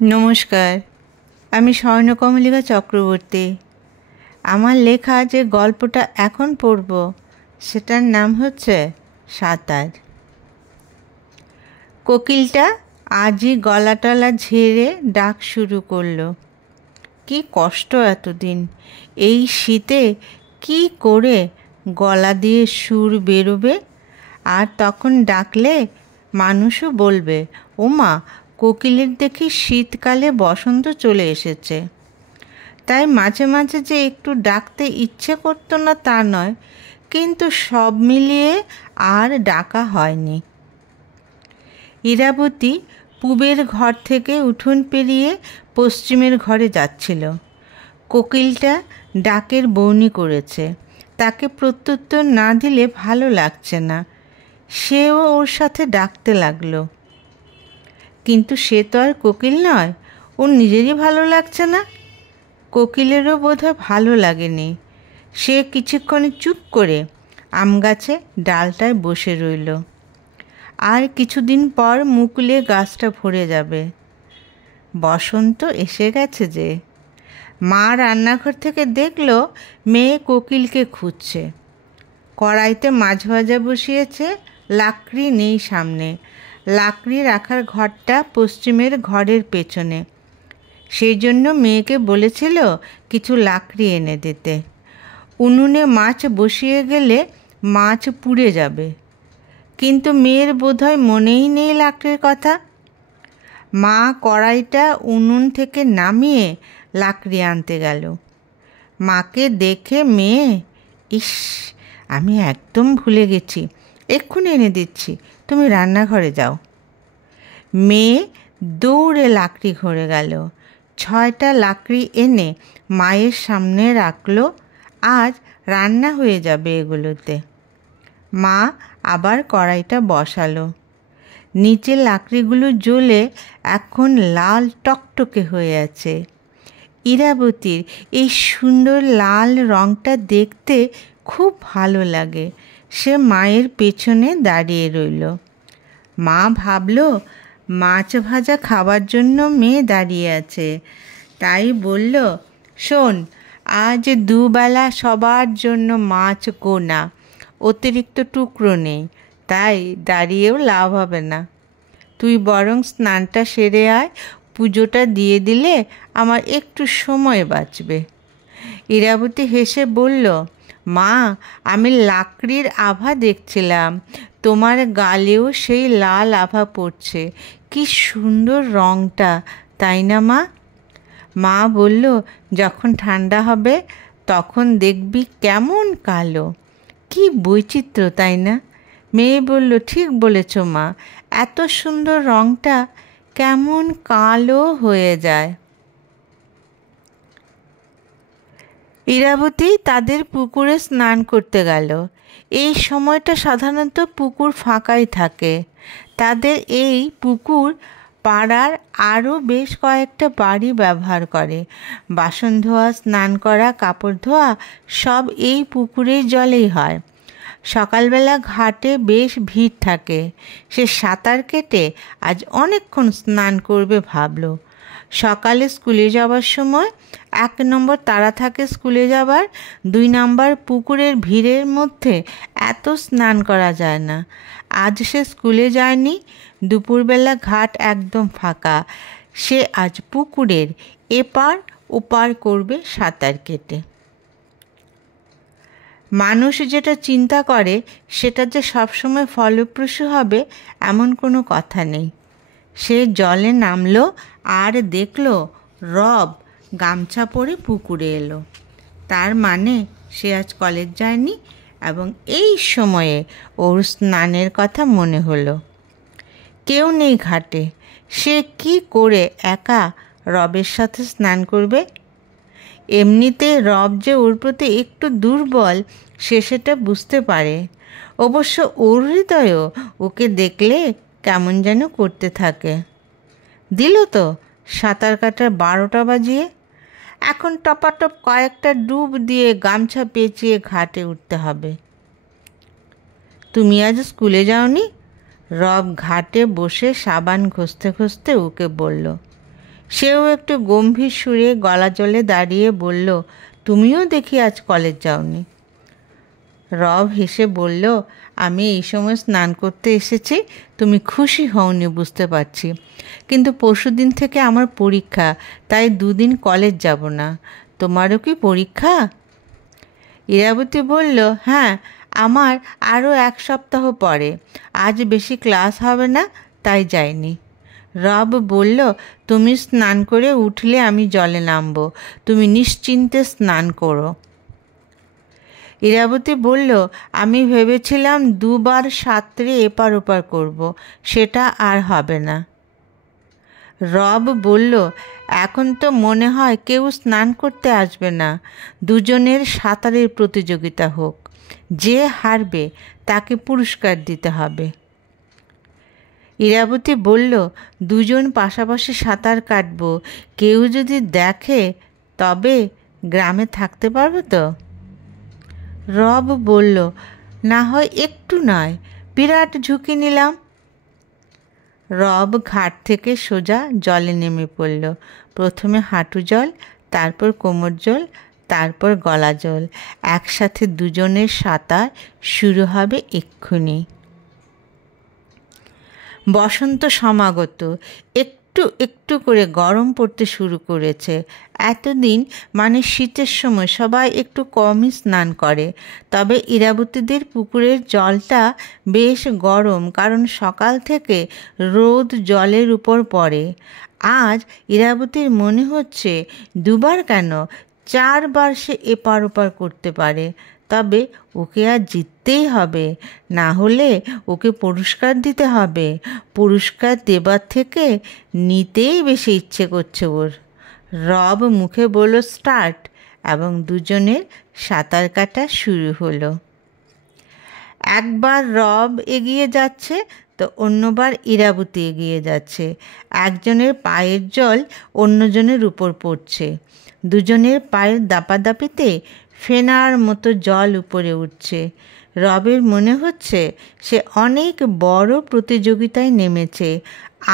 নমস্কার, আমি স্বর্ণকমলিকা চক্রবর্তী। আমার লেখা যে গল্পটা এখন পড়ব সেটার নাম হচ্ছে সাঁতার। কোকিলটা আজই গলাটলা ঝেড়ে ডাক শুরু করলো। কি কষ্ট এতদিন, এই শীতে কি করে গলা দিয়ে সুর বেরোবে? আর তখন ডাকলে মানুষও বলবে, ওমা, কোকিলের দেখি শীতকালে বসন্ত চলে এসেছে। তাই মাঝে মাঝে যে একটু ডাকতে ইচ্ছে করতো না তা নয়, কিন্তু সব মিলিয়ে আর ডাকা হয়নি। ইরাবতী পূবের ঘর থেকে উঠোন পেরিয়ে পশ্চিমের ঘরে যাচ্ছিল। কোকিলটা ডাকের বউনি করেছে, তাকে প্রত্যুত্তর না দিলে ভালো লাগছে না। সেও ওর সাথে ডাকতে লাগলো, কিন্তু সে তো আর কোকিল নয়, ওর নিজেরই ভালো লাগছে না। কোকিলেরও বোধহয় ভালো লাগেনি। সে কিছুক্ষণ চুপ করে আম গাছে ডালটায় বসে রইল। আর কিছুদিন পর মুকুলে গাছটা ভরে যাবে। বসন্ত এসে গেছে যে। মা রান্নাঘর থেকে দেখল মেয়ে কোকিলকে খুঁজছে। কড়াইতে মাছ ভাজা বসিয়েছে, লাকড়ি নেই সামনে। লাকড়ি রাখার ঘরটা পশ্চিমের ঘরের পেছনে। সেই জন্য মেয়েকে বলেছিল কিছু লাকড়ি এনে দিতে। উনুনে মাছ বসিয়ে গেলে মাছ পুড়ে যাবে, কিন্তু মেয়ের বোধহয় মনেই নেই লাকড়ির কথা। মা কড়াইটা উনুন থেকে নামিয়ে লাকড়ি আনতে গেল। মাকে দেখে মেয়ে, ইস, আমি একদম ভুলে গেছি, এক্ষুনি এনে দিচ্ছি, তুমি রান্নাঘরে যাও। মেয়ে দৌড়ে লাকড়ি ঘরে গেল। 6টা লাকড়ি এনে মায়ের সামনে রাখলো। আজ রান্না হয়ে যাবে এগুলোতে। মা আবার কড়াইটা বসালো। নিচে লাকড়িগুলো জ্বলে এখন লাল টকটকে হয়ে আছে। ইরাবতীর এই সুন্দর লাল রঙটা দেখতে খুব ভালো লাগে। সে মায়ের পেছনে দাঁড়িয়ে রইল। মা ভাবল মাছ ভাজা খাবার জন্য মেয়ে দাঁড়িয়ে আছে, তাই বলল, শোন, আজ দুবেলা সবার জন্য মাছ গোনা, অতিরিক্ত টুকরো নেই, তাই দাঁড়িয়েও লাভ হবে না। তুই বরং স্নানটা সেরে আয়, পুজোটা দিয়ে দিলে আমার একটু সময় বাঁচবে। ইরাবতী হেসে বলল, মা, আমি লাকড়ির আভা দেখছিলাম, তোমার গালেও সেই লাল আভা পড়ছে, কি সুন্দর রঙটা, তাই না মা? মা বলল, যখন ঠান্ডা হবে তখন দেখবি কেমন কালো, কি বৈচিত্র্য, তাই না? মেয়ে বলল, ঠিক বলেছ মা, এত সুন্দর রঙটা কেমন কালো হয়ে যায়। ইরাবতী তাদের পুকুরে স্নান করতে গেল। এই সময়টা সাধারণত পুকুর ফাঁকাই থাকে। তাদের এই পুকুর পাড়ার আরও বেশ কয়েকটা বাড়ি ব্যবহার করে। বাসন ধোয়া, স্নান করা, কাপড় ধোয়া সব এই পুকুরের জলেই হয়। সকালবেলা ঘাটে বেশ ভিড় থাকে। সে সাঁতার কেটে আজ অনেকক্ষণ স্নান করবে ভাবল। সকালে স্কুলে যাওয়ার সময় 1 নম্বর তাড়া থাকে স্কুলে যাবার, 2 নম্বর পুকুরের ভিড়ের মধ্যে এত স্নান করা যায় না। আজ সে স্কুলে যায়নি। দুপুরবেলা ঘাট একদম ফাঁকা। সে আজ পুকুরের এপার ওপার করবে সাঁতার কেটে। মানুষ যেটা চিন্তা করে সেটা যে সবসময় ফলপ্রসূ হবে এমন কোনো কথা নেই। সে জলে নামলো আর দেখল রব গামছা পরে পুকুরে এলো। তার মানে সে আজ কলেজ যায়নি, এবং এই সময়ে ওর স্নানের কথা মনে হলো। কেউ নেই ঘাটে। সে কি করে একা রবের সাথে স্নান করবে? এমনিতে রব যে ওর প্রতি একটু দুর্বল সে সেটা বুঝতে পারে। অবশ্য ওর হৃদয়ও ওকে দেখলে কেমন যেন করতে থাকে। দিল তো সাঁতার কাটার 12টা বাজিয়ে। এখন টপাটপ কয়েকটা ডুব দিয়ে গামছা পেঁচিয়ে ঘাটে উঠতে হবে। তুমি আজ স্কুলে যাওনি? রব ঘাটে বসে সাবান ঘষতে ঘষতে ওকে বলল। সেও একটু গম্ভীর সুরে গলা জলে দাঁড়িয়ে বলল, তুমিও দেখি আজ কলেজ যাওনি। রব হেসে বলল, আমি এই সময় স্নান করতে এসেছি। তুমি খুশি হওনি বুঝতে পারছি, কিন্তু পরশুদিন থেকে আমার পরীক্ষা, তাই 2 দিন কলেজ যাব না। তোমারও কি পরীক্ষা? ইরাবতী বলল, হ্যাঁ, আমার আরও 1 সপ্তাহ পরে। আজ বেশি ক্লাস হবে না, তাই যাইনি। রব বলল, তুমি স্নান করে উঠলে আমি জলে নামব, তুমি নিশ্চিন্তে স্নান করো। ইরাবতী বলল, আমি ভেবেছিলাম 2 বার সাঁতরে এপার ওপার করব, সেটা আর হবে না। রব বলল, এখন তো মনে হয় কেউ স্নান করতে আসবে না। দুজনের সাঁতারের প্রতিযোগিতা হোক, যে হারবে তাকে পুরস্কার দিতে হবে। ইরাবতী বলল, 2 জন পাশাপাশি সাঁতার কাটব, কেউ যদি দেখে তবে গ্রামে থাকতে পারবে তো? রব বলল, না হয় একটু নয়, বিরাট ঝুঁকি নিলাম। রব ঘাট থেকে সোজা জলে নেমে পড়ল। প্রথমে হাঁটু জল, তারপর কোমর জল, তারপর গলা জল। একসাথে দুজনের সাঁতার শুরু হবে এক্ষুনি। বসন্ত সমাগত। একটু একটু করে গরম পড়তে শুরু করেছে। এতদিন মানে শীতের সময় সবাই একটু কমই স্নান করে, তবে ইরাবতীদের পুকুরের জলটা বেশ গরম, কারণ সকাল থেকে রোদ জলের উপর পড়ে। আজ ইরাবতীর মনে হচ্ছে 2 বার কেন 4 বার সে এপার ওপার করতে পারে। তবে ওকে আর জিততেই হবে, না হলে ওকে পুরস্কার দিতে হবে। পুরস্কার দেবার থেকে নিতেই বেশি ইচ্ছে করছে ওর। রব মুখে বলল, স্টার্ট, এবং দুজনের সাঁতার কাটা শুরু হলো। একবার রব এগিয়ে যাচ্ছে তো অন্যবার ইরাবতী এগিয়ে যাচ্ছে। একজনের পায়ের জল অন্যজনের উপর পড়ছে। দুজনের পায়ের দাপাদাপিতে ফেনার মতো জল উপরে উঠছে। রবের মনে হচ্ছে সে অনেক বড় প্রতিযোগিতায় নেমেছে।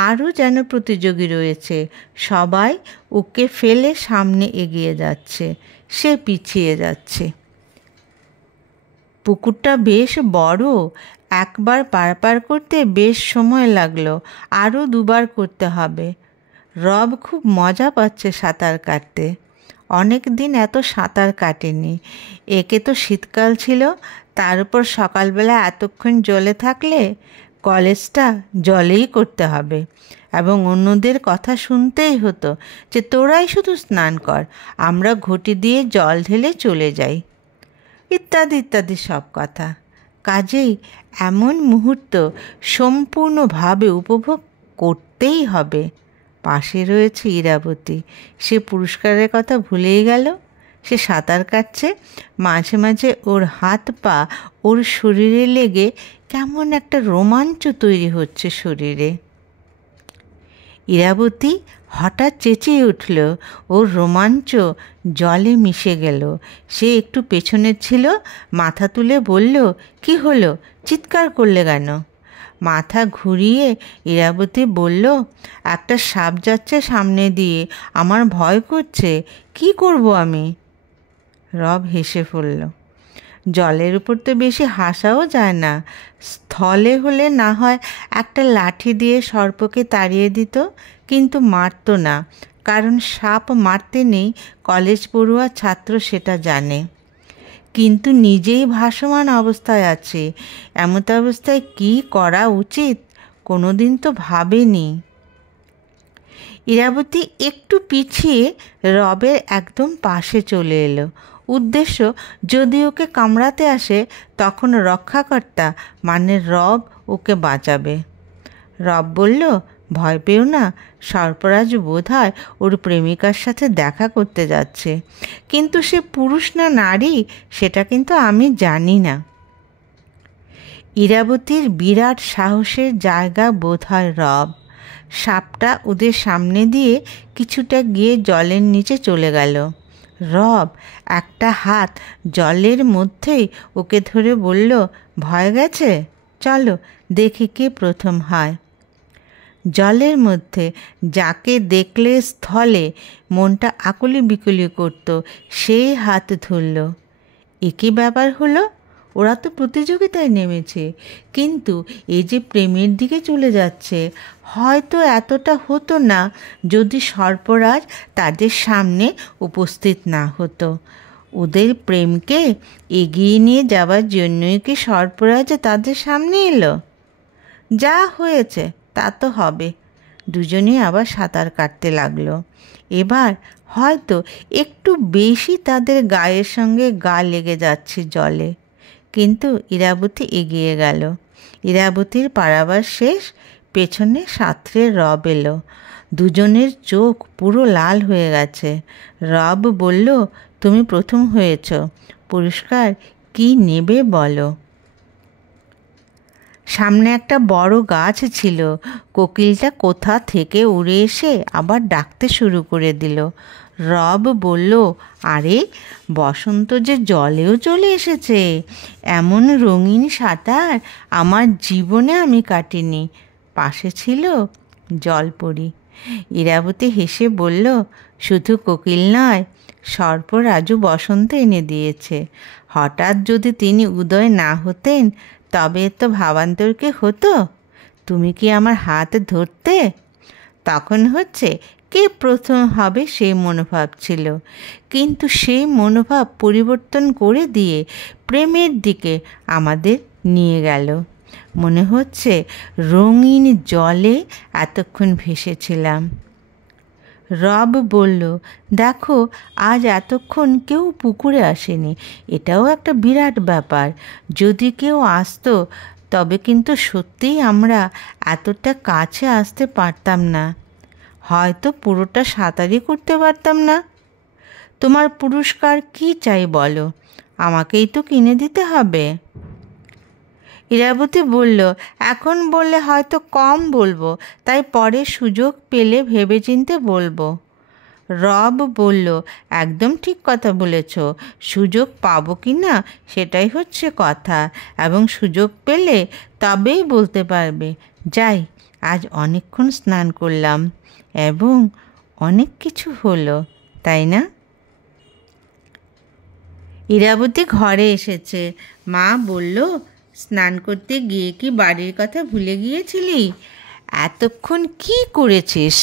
আরও যেন প্রতিযোগী রয়েছে, সবাই ওকে ফেলে সামনে এগিয়ে যাচ্ছে, সে পিছিয়ে যাচ্ছে। পুকুরটা বেশ বড়, একবার পার করতে বেশ সময় লাগলো, আরও 2 বার করতে হবে। রব খুব মজা পাচ্ছে সাঁতার কাটতে, অনেক দিন এত সাঁতার কাটেনি। একে তো শীতকাল ছিল, তার উপর সকালবেলা এতক্ষণ জলে থাকলে কলেজটা জলেই করতে হবে, এবং অন্যদের কথা শুনতেই হতো যে তোরাই শুধু স্নান কর, আমরা ঘটি দিয়ে জল ঢেলে চলে যাই, ইত্যাদি ইত্যাদি সব কথা। কাজেই এমন মুহূর্ত সম্পূর্ণভাবে উপভোগ করতেই হবে। পাশে রয়েছে ইরাবতী, সে পুরস্কারের কথা ভুলেই গেল। সে সাঁতার কাটছে, মাঝে মাঝে ওর হাত পা ওর শরীরে লেগে কেমন একটা রোমাঞ্চ তৈরি হচ্ছে শরীরে। ইরাবতী হঠাৎ চেঁচিয়ে উঠল, ওর রোমাঞ্চ জলে মিশে গেল। সে একটু পেছনে ছিল, মাথা তুলে বলল, কি হলো, চিৎকার করলে কেন? মাথা ঘুরিয়ে ইরাবতী বলল, একটা সাপ যাচ্ছে সামনে দিয়ে, আমার ভয় করছে, কি করব আমি? রব হেসে ফেলল। জলের উপর তো বেশি হাসাও যায় না। স্থলে হলে না হয় একটা লাঠি দিয়ে সর্পকে তাড়িয়ে দিত, কিন্তু মারত না, কারণ সাপ মারতে নেই, কলেজ পড়ুয়া ছাত্র সেটা জানে। কিন্তু নিজেই ভাসমান অবস্থায় আছে, এমত অবস্থায় কি করা উচিত কোনো দিন তো ভাবেনি। ইরাবতী একটু পিছিয়ে রবের একদম পাশে চলে এলো। উদ্দেশ্য, যদি ওকে কামড়াতে আসে তখন রক্ষাকর্তা মানে রব ওকে বাঁচাবে। রব বলল, ভয় পেও না, সর্পরাজ বোধহয় ওর প্রেমিকার সাথে দেখা করতে যাচ্ছে, কিন্তু সে পুরুষ না নারী সেটা কিন্তু আমি জানি না। ইরাবতীর বিরাট সাহসের জায়গা বোধহয় রব। সাপটা ওদের সামনে দিয়ে কিছুটা গিয়ে জলের নিচে চলে গেল। রব একটা হাত জলের মধ্যেই ওকে ধরে বলল, ভয় গেছে, চলো দেখি কে প্রথম হয়। জলের মধ্যে যাকে দেখলে স্থলে মনটা আকুলি বিকুলি করত সেই হাত ধরল। এ কী ব্যাপার হলো? ওরা তো প্রতিযোগিতায় নেমেছে, কিন্তু এই যে প্রেমের দিকে চলে যাচ্ছে, হয়তো এতটা হতো না যদি সর্পরাজ তাদের সামনে উপস্থিত না হতো। ওদের প্রেমকে এগিয়ে নিয়ে যাওয়ার জন্যই কি সর্পরাজ তাদের সামনে এলো? যা হয়েছে তা তো হবে। দুজনেই আবার সাঁতার কাটতে লাগলো। এবার হয়তো একটু বেশি তাদের গায়ের সঙ্গে গা লেগে যাচ্ছে জলে, কিন্তু ইরাবতী এগিয়ে গেল। ইরাবতীর পারাবার শেষ, পেছনে সাঁতরে রব এলো। দুজনের চোখ পুরো লাল হয়ে গেছে। রব বলল, তুমি প্রথম হয়েছ, পুরস্কার কি নেবে বলো। সামনে একটা বড় গাছ ছিল। কোকিলটা কোথা থেকে উড়ে এসে আবার ডাকতে শুরু করে দিল। রব বলল, আরে বসন্ত যে জলেও চলে এসেছে। এমন রঙিন সাঁতার আমার জীবনে আমি কাটিনি। পাশে ছিল জলপরি। ইরাবতী হেসে বলল, শুধু কোকিল নয়, সর্পরাজও বসন্ত এনে দিয়েছে। হঠাৎ যদি তিনি উদয় না হতেন তবে তো ভাবান্তরকে হতো। তুমি কি আমার হাত ধরতে? তখন হচ্ছে কে প্রথম হবে সেই মনোভাব ছিল, কিন্তু সেই মনোভাব পরিবর্তন করে দিয়ে প্রেমের দিকে আমাদের নিয়ে গেল। মনে হচ্ছে রঙিন জলে এতক্ষণ ভেসেছিলাম। রব বলল, দেখো আজ এতক্ষণ কেউ পুকুরে আসেনি, এটাও একটা বিরাট ব্যাপার। যদি কেউ আসতো তবে কিন্তু সত্যিই আমরা এতটা কাছে আসতে পারতাম না, হয়তো পুরোটা সাঁতারই করতে পারতাম না। তোমার পুরস্কার কি চাই বলো, আমাকেই তো কিনে দিতে হবে। ইরাবতী বলল, এখন বললে হয়তো কম বলবো, তাই পরে সুযোগ পেলে ভেবেচিন্তে বলবো। রব বলল, একদম ঠিক কথা বলেছ। সুযোগ পাবো কি না সেটাই হচ্ছে কথা, এবং সুযোগ পেলে তবেই বলতে পারবে। যাই, আজ অনেকক্ষণ স্নান করলাম এবং অনেক কিছু হলো, তাই না? ইরাবতী ঘরে এসেছে। মা বলল, স্নান করতে গিয়ে কি বাড়ির কথা ভুলে গিয়েছিলি? এতক্ষণ কি করেছিস?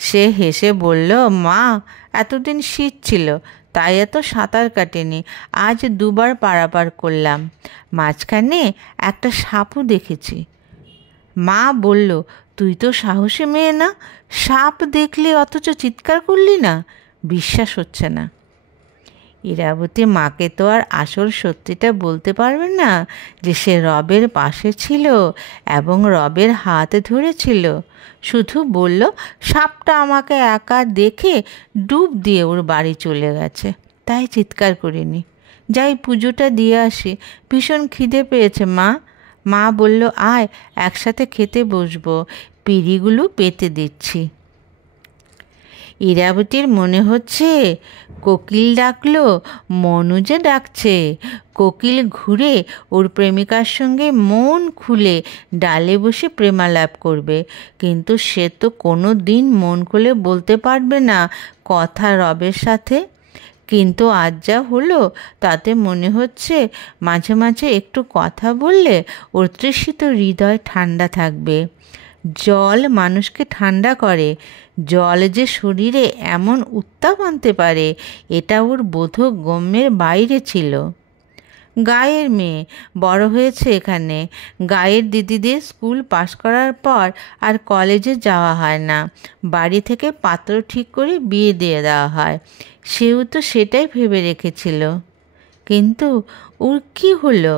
সে হেসে বলল, মা, এতদিন শীত ছিল তাই এত সাঁতার কাটেনি। আজ দুবার পারাপার করলাম, মাঝখানে একটা সাপও দেখেছি। মা বলল, তুই তো সাহসী মেয়ে না, সাপ দেখলে অথচ চিৎকার করলি না? বিশ্বাস হচ্ছে না। ইরাবতী মাকে তো আর আসল সত্যিটা বলতে পারবে না যে সে রবের পাশে ছিল এবং রবের হাত ধরেছিল। শুধু বলল, সাপটা আমাকে একা দেখে ডুব দিয়ে ওর বাড়ি চলে গেছে, তাই চিৎকার করিনি। যাই, পুজোটা দিয়ে আসি, ভীষণ খিদে পেয়েছে মা। মা বলল, আয় একসাথে খেতে বসবো, পিঁড়িগুলো পেতে দিচ্ছি। ইরাবতীর মনে হচ্ছে কোকিল ডাকলো, মনু যে ডাকছে। কোকিল ঘুরে ওর প্রেমিকার সঙ্গে মন খুলে ডালে বসে প্রেমালাপ করবে, কিন্তু সে তো কোনো দিন মন খুলে বলতে পারবে না কথা রবের সাথে। কিন্তু আজ যা হলো তাতে মনে হচ্ছে মাঝে মাঝে একটু কথা বললে ওর তৃষিত হৃদয় ঠান্ডা থাকবে। জল মানুষকে ঠান্ডা করে, জল যে শরীরে এমন উত্তাপ আনতে পারে এটা ওর বোধগম্যের বাইরে ছিল। গায়ের মেয়ে, বড় হয়েছে এখানে। গায়ের দিদিদের স্কুল পাশ করার পর আর কলেজে যাওয়া হয় না, বাড়ি থেকে পাত্র ঠিক করে বিয়ে দিয়ে দেওয়া হয়। সেও তো সেটাই ভেবে রেখেছিল, কিন্তু ওর কি হলো?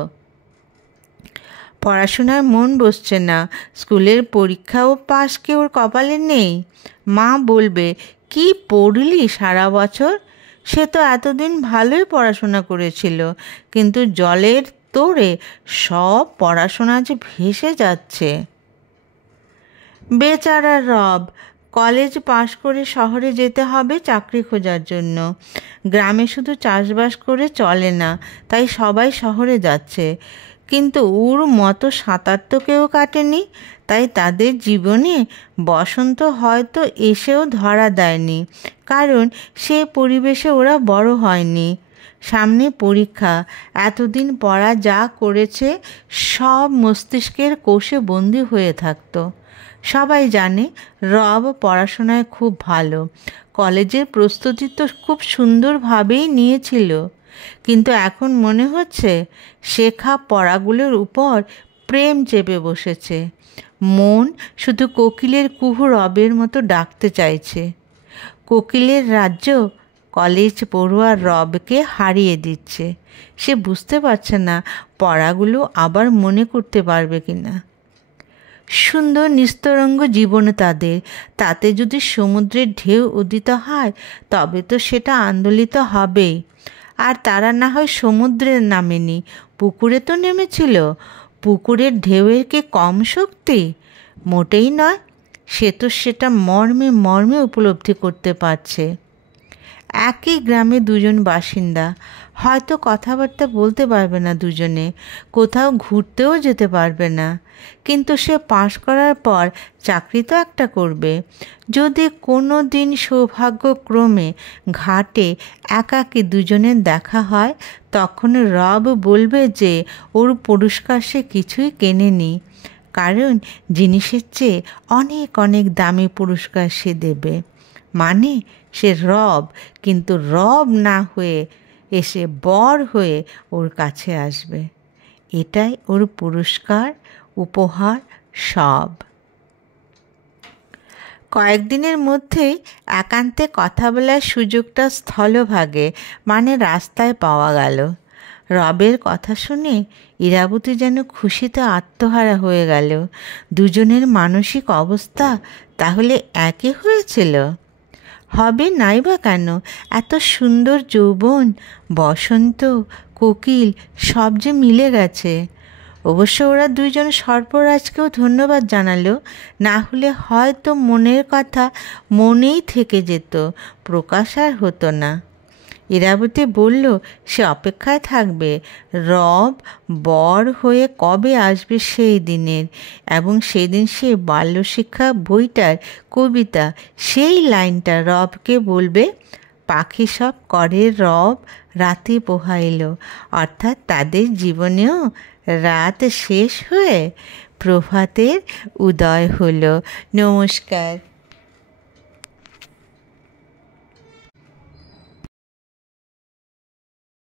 পড়াশোনায় মন বসছে না, স্কুলের পরীক্ষা ও পাশ কি ওর কপালে নেই? মা বলবে, কি পড়লি সারা বছর? সে তো এতদিন ভালোই পড়াশোনা করেছিল, কিন্তু জলের তোড়ে সব পড়াশোনা যে ভেসে যাচ্ছে। বেচারা রব, কলেজ পাশ করে শহরে যেতে হবে চাকরি খোঁজার জন্য। গ্রামে শুধু চাষবাস করে চলে না, তাই সবাই শহরে যাচ্ছে। কিন্তু ওর মতো সাঁতার তো কেউ কাটেনি, তাই তাদের জীবনে বসন্ত হয়তো এসেও ধরা দেয়নি, কারণ সে পরিবেশে ওরা বড় হয়নি। সামনে পরীক্ষা, এতদিন পড়া যা করেছে সব মস্তিষ্কের কোষে বন্দি হয়ে থাকতো। সবাই জানে রব পড়াশোনায় খুব ভালো, কলেজের প্রস্তুতি তো খুব সুন্দরভাবেই নিয়েছিল, কিন্তু এখন মনে হচ্ছে শেখা পড়াগুলোর উপর প্রেম চেপে বসেছে। মন শুধু কোকিলের কুহু রবের মতো ডাকতে চাইছে। কোকিলের রাজ্য কলেজ পড়ুয়ার রবকে হারিয়ে দিচ্ছে। সে বুঝতে পারছে না পড়াগুলো আবার মনে করতে পারবে কিনা। সুন্দর নিস্তরঙ্গ জীবন তাদের, তাতে যদি সমুদ্রের ঢেউ উদিত হয় তবে তো সেটা আন্দোলিত হবেই। আর তারা না হয় সমুদ্রে নামেনি, পুকুরে তো নেমেছিল। পুকুরের ঢেউয়ের কি কম শক্তি? মোটেই নয়। সে তো সেটা মর্মে মর্মে উপলব্ধি করতে পারছে। একই গ্রামে দুজন বাসিন্দা, হয়তো কথাবার্তা বলতে পারবে না দুজনে, কোথাও ঘুরতেও যেতে পারবে না, কিন্তু সে পাশ করার পর চাকরি তো একটা করবে। যদি কোনো দিন সৌভাগ্যক্রমে ঘাটে একাকী দুজনের দেখা হয়, তখন রব বলবে যে ওর পুরস্কার সে কিছুই কেনেনি, কারণ জিনিসের চেয়ে অনেক অনেক দামি পুরস্কার সে দেবে। মানে সে রব, কিন্তু রব না হয়ে এসে বর হয়ে ওর কাছে আসবে। এটাই ওর পুরস্কার, উপহার, সব। কয়েকদিনের মধ্যেই একান্তে কথা বলার সুযোগটা স্থলভাগে মানে রাস্তায় পাওয়া গেল। রবের কথা শুনে ইরাবতী যেন খুশিতে আত্মহারা হয়ে গেল। দুজনের মানসিক অবস্থা তাহলে একই হয়েছিল? হবে নাই বা কেন? এত সুন্দর যৌবন, বসন্ত, কোকিল সব যে মিলে গেছে। অবশ্য ওরা দুইজন সর্পরাজকেও ধন্যবাদ জানালো, না হলে হয়তো মনের কথা মনেই থেকে যেত, প্রকাশ আর হতো না। ইরাবতী বলল সে অপেক্ষায় থাকবে, রব বর হয়ে কবে আসবে সেই দিনের, এবং সেদিন সে বাল্যশিক্ষা বইটার কবিতা সেই লাইনটা রবকে বলবে, পাখি সব করে রব রাতে পোহাইল, অর্থাৎ তাদের জীবনেও রাত শেষ হয়ে প্রভাতের উদয় হলো। নমস্কার।